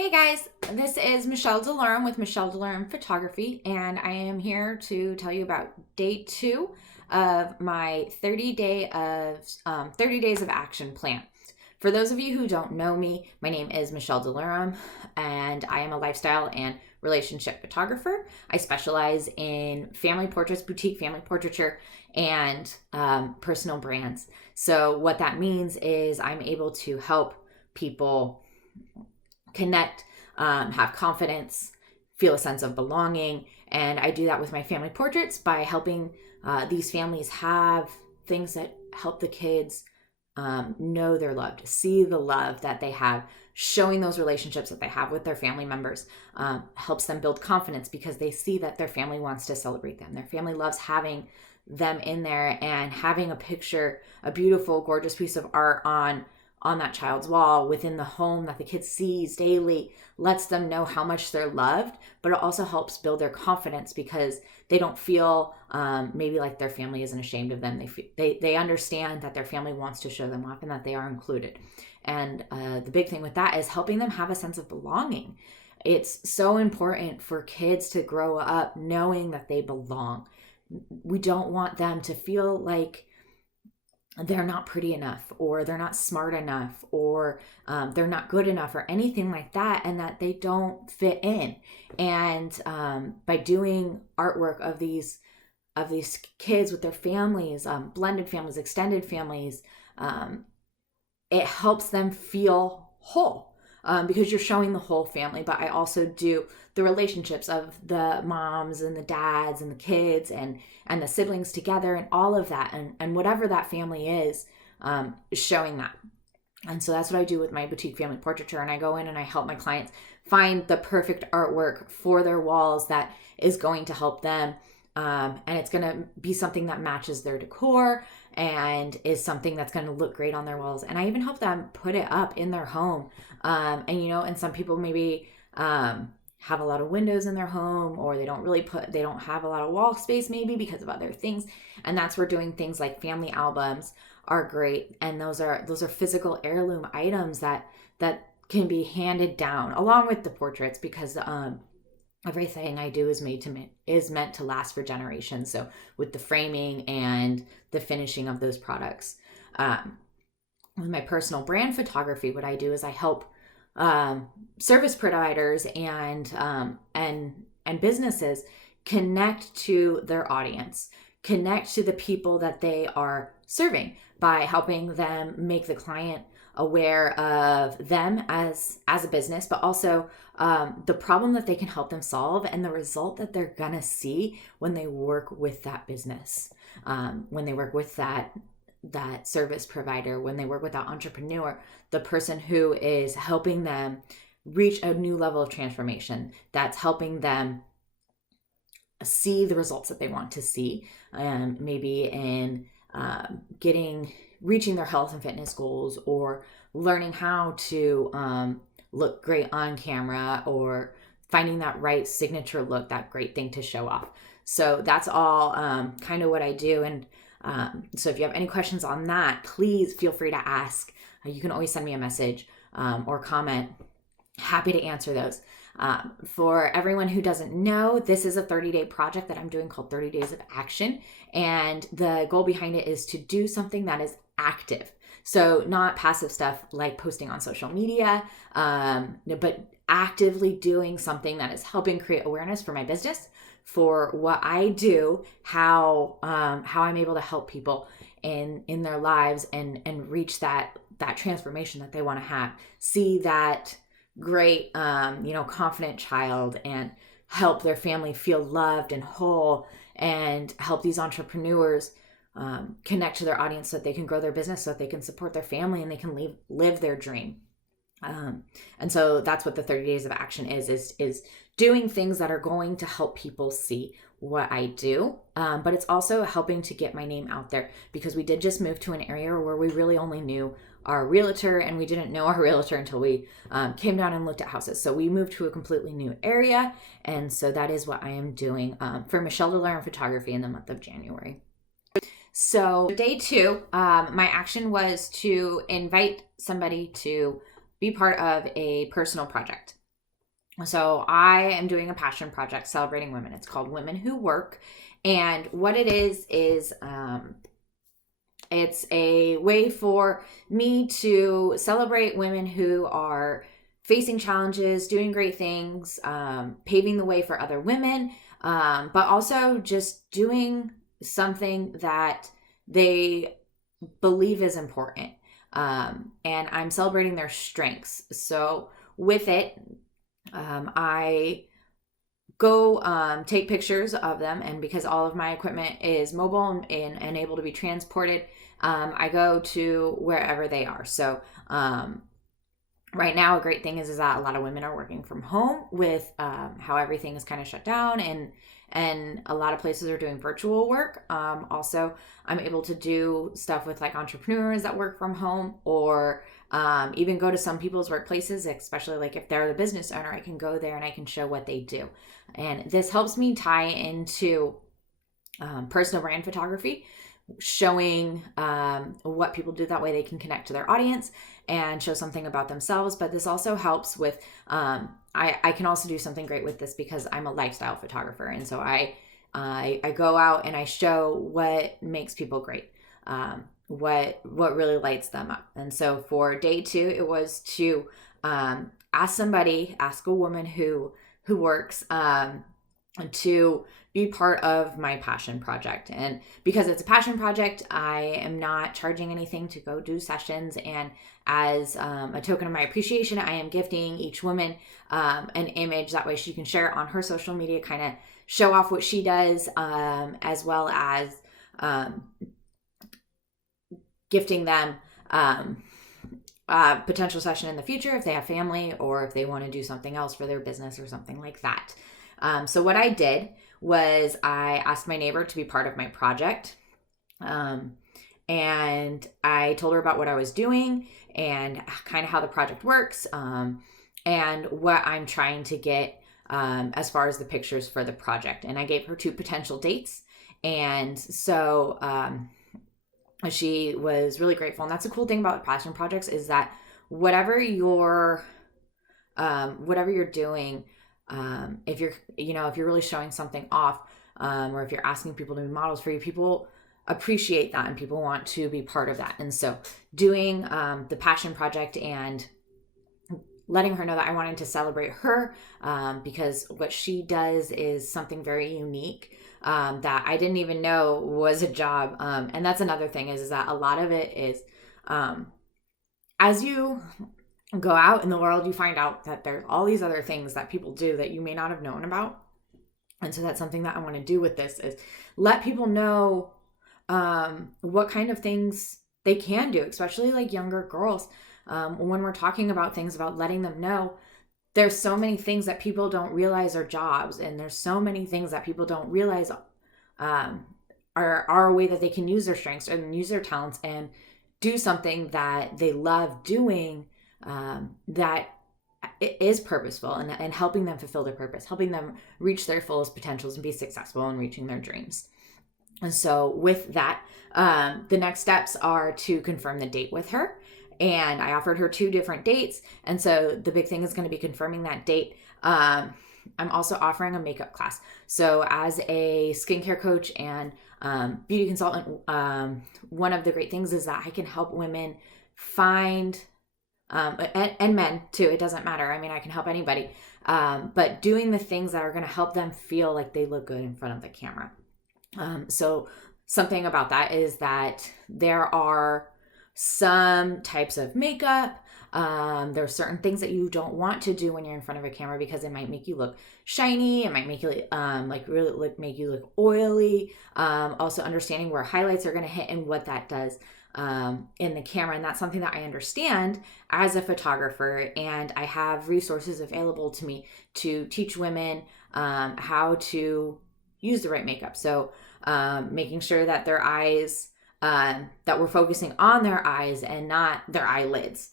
Hey guys, this is Michelle DeLurme with Michelle DeLurme Photography, and I am here to tell you about day 2 of my 30 days of action plan. For those of you who don't know me, my name is Michelle DeLurme, and I am a lifestyle and relationship photographer. I specialize in family portraits, boutique family portraiture, and personal brands. So what that means is I'm able to help people connect, have confidence, feel a sense of belonging. And I do that with my family portraits by helping these families have things that help the kids know they're loved, see the love that they have, showing those relationships that they have with their family members helps them build confidence because they see that their family wants to celebrate them. Their family loves having them in there, and having a picture, a beautiful, gorgeous piece of art on that child's wall within the home that the kid sees daily lets them know how much they're loved, but it also helps build their confidence because they don't feel maybe like their family isn't ashamed of them. They understand that their family wants to show them off and that they are included. And the big thing with that is helping them have a sense of belonging. It's so important for kids to grow up knowing that they belong. We don't want them to feel like they're not pretty enough, or they're not smart enough, or they're not good enough, or anything like that, and that they don't fit in. And by doing artwork of these kids with their families, blended families, extended families, it helps them feel whole. Because you're showing the whole family. But I also do the relationships of the moms and the dads and the kids and the siblings together and all of that, and whatever that family is showing that. And so that's what I do with my boutique family portraiture. And I go in and I help my clients find the perfect artwork for their walls that is going to help them. And it's going to be something that matches their decor and is something that's going to look great on their walls. And I even help them put it up in their home. And some people maybe have a lot of windows in their home, or they don't have a lot of wall space maybe because of other things. And that's where doing things like family albums are great. And those are physical heirloom items that can be handed down along with the portraits, because everything I do is meant to last for generations. So with the framing and the finishing of those products, with my personal brand photography, what I do is I help service providers and businesses connect to their audience, connect to the people that they are serving by helping them make the client aware of them as a business, but also the problem that they can help them solve and the result that they're gonna see when they work with that business, when they work with that service provider, when they work with that entrepreneur, the person who is helping them reach a new level of transformation, that's helping them see the results that they want to see, maybe in reaching their health and fitness goals, or learning how to look great on camera, or finding that right signature look, that great thing to show off. So that's all kind of what I do. And so if you have any questions on that, please feel free to ask. You can always send me a message or comment. Happy to answer those. For everyone who doesn't know, this is a 30-day project that I'm doing called 30 Days of Action. And the goal behind it is to do something that is active. So not passive stuff like posting on social media, but actively doing something that is helping create awareness for my business, for what I do, how I'm able to help people in their lives and reach that transformation that they want to have, see that great, confident child, and help their family feel loved and whole, and help these entrepreneurs connect to their audience so that they can grow their business, so that they can support their family and they can live their dream. And so that's what the 30 Days of Action is doing things that are going to help people see what I do. But it's also helping to get my name out there, because we did just move to an area where we really only knew our realtor, and we didn't know our realtor until we came down and looked at houses. So we moved to a completely new area. And so that is what I am doing for Michelle DeLurme Photography in the month of January. So day 2, my action was to invite somebody to be part of a personal project. So I am doing a passion project celebrating women. It's called Women Who Work. And what it is, it's a way for me to celebrate women who are facing challenges, doing great things, paving the way for other women, but also just doing something that they believe is important. And I'm celebrating their strengths. So with it, I go take pictures of them, and because all of my equipment is mobile and able to be transported, I go to wherever they are. So right now, a great thing is that a lot of women are working from home with how everything is kind of shut down, and a lot of places are doing virtual work. Also, I'm able to do stuff with like entrepreneurs that work from home, or even go to some people's workplaces, especially like if they're the business owner, I can go there and I can show what they do. And this helps me tie into personal brand photography, showing what people do. That way they can connect to their audience and show something about themselves. But this also helps with I can also do something great with this because I'm a lifestyle photographer, and so I go out and I show what makes people great, what really lights them up. And so for day 2, it was to ask a woman who works, to be part of my passion project. And because it's a passion project, I am not charging anything to go do sessions. And as a token of my appreciation, I am gifting each woman an image. That way she can share it on her social media, kind of show off what she does, as well as gifting them a potential session in the future if they have family, or if they want to do something else for their business or something like that. So what I did was I asked my neighbor to be part of my project. And I told her about what I was doing and kind of how the project works, and what I'm trying to get as far as the pictures for the project. And I gave her 2 potential dates. And so she was really grateful. And that's a cool thing about passion projects, is that whatever you're doing, if you're really showing something off, or if you're asking people to be models for you, people appreciate that and people want to be part of that. And so doing the passion project and letting her know that I wanted to celebrate her, because what she does is something very unique, that I didn't even know was a job. And that's another thing, is that a lot of it is, as you go out in the world, you find out that there's all these other things that people do that you may not have known about. And so that's something that I want to do with this, is let people know what kind of things they can do, especially like younger girls. When we're talking about things, about letting them know there's so many things that people don't realize are jobs, and there's so many things that people don't realize are a way that they can use their strengths and use their talents and do something that they love doing, that is purposeful, and helping them fulfill their purpose, helping them reach their fullest potentials and be successful in reaching their dreams. And so with that, the next steps are to confirm the date with her. And I offered her 2 different dates. And so the big thing is going to be confirming that date. I'm also offering a makeup class. So as a skincare coach and beauty consultant, one of the great things is that I can help women find, and men too, it doesn't matter. I mean, I can help anybody, but doing the things that are going to help them feel like they look good in front of the camera. So something about that is that there are some types of makeup. There are certain things that you don't want to do when you're in front of a camera, because it might make you look shiny. It might make you make you look oily. Also understanding where highlights are going to hit and what that does in the camera. And that's something that I understand as a photographer, and I have resources available to me to teach women how to use the right makeup. So making sure that their eyes, that we're focusing on their eyes and not their eyelids,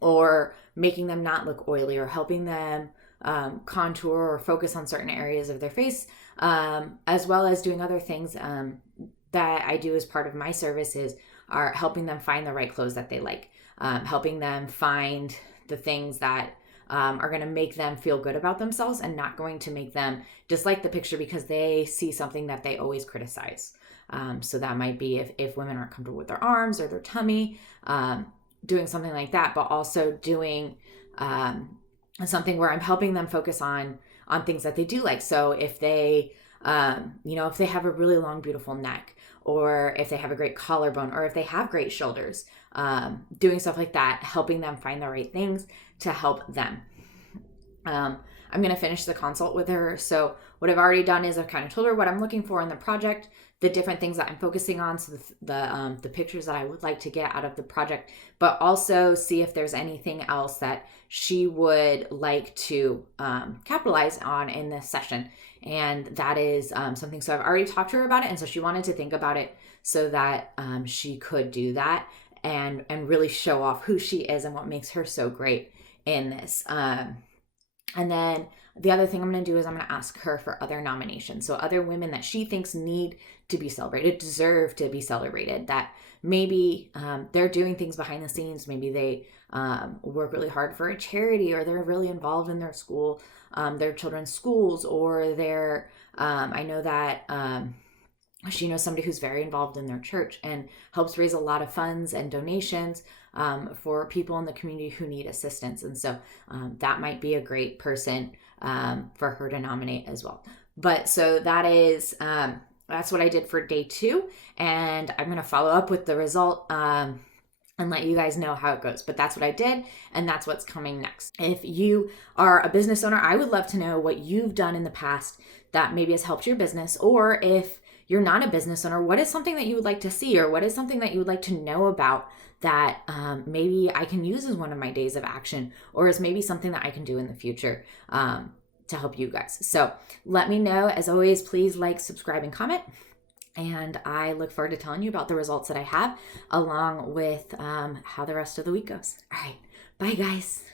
or making them not look oily, or helping them contour or focus on certain areas of their face, as well as doing other things that I do as part of my services, are helping them find the right clothes that they like, helping them find the things that are going to make them feel good about themselves and not going to make them dislike the picture because they see something that they always criticize. So that might be if women aren't comfortable with their arms or their tummy, doing something like that, but also doing something where I'm helping them focus on things that they do like. So if they, if they have a really long, beautiful neck, or if they have a great collarbone, or if they have great shoulders, doing stuff like that, helping them find the right things to help them. I'm going to finish the consult with her. So what I've already done is I've kind of told her what I'm looking for in the project, the different things that I'm focusing on, so the pictures that I would like to get out of the project, but also see if there's anything else that she would like to capitalize on in this session. And that is something, so I've already talked to her about it, and so she wanted to think about it so that she could do that and really show off who she is and what makes her so great in this. And then the other thing I'm going to do is I'm going to ask her for other nominations. So other women that she thinks need to be celebrated, deserve to be celebrated, that maybe they're doing things behind the scenes. Maybe they work really hard for a charity, or they're really involved in their school, their children's schools, or they're, I know that she knows somebody who's very involved in their church and helps raise a lot of funds and donations for people in the community who need assistance. And so that might be a great person for her to nominate as well. But so that is, that's what I did for day 2. And I'm going to follow up with the result and let you guys know how it goes. But that's what I did, and that's what's coming next. If you are a business owner, I would love to know what you've done in the past that maybe has helped your business. Or if you're not a business owner, what is something that you would like to see, or what is something that you would like to know about that maybe I can use as one of my days of action, or is maybe something that I can do in the future to help you guys. So let me know. As always, please like, subscribe, and comment. And I look forward to telling you about the results that I have, along with how the rest of the week goes. All right. Bye, guys.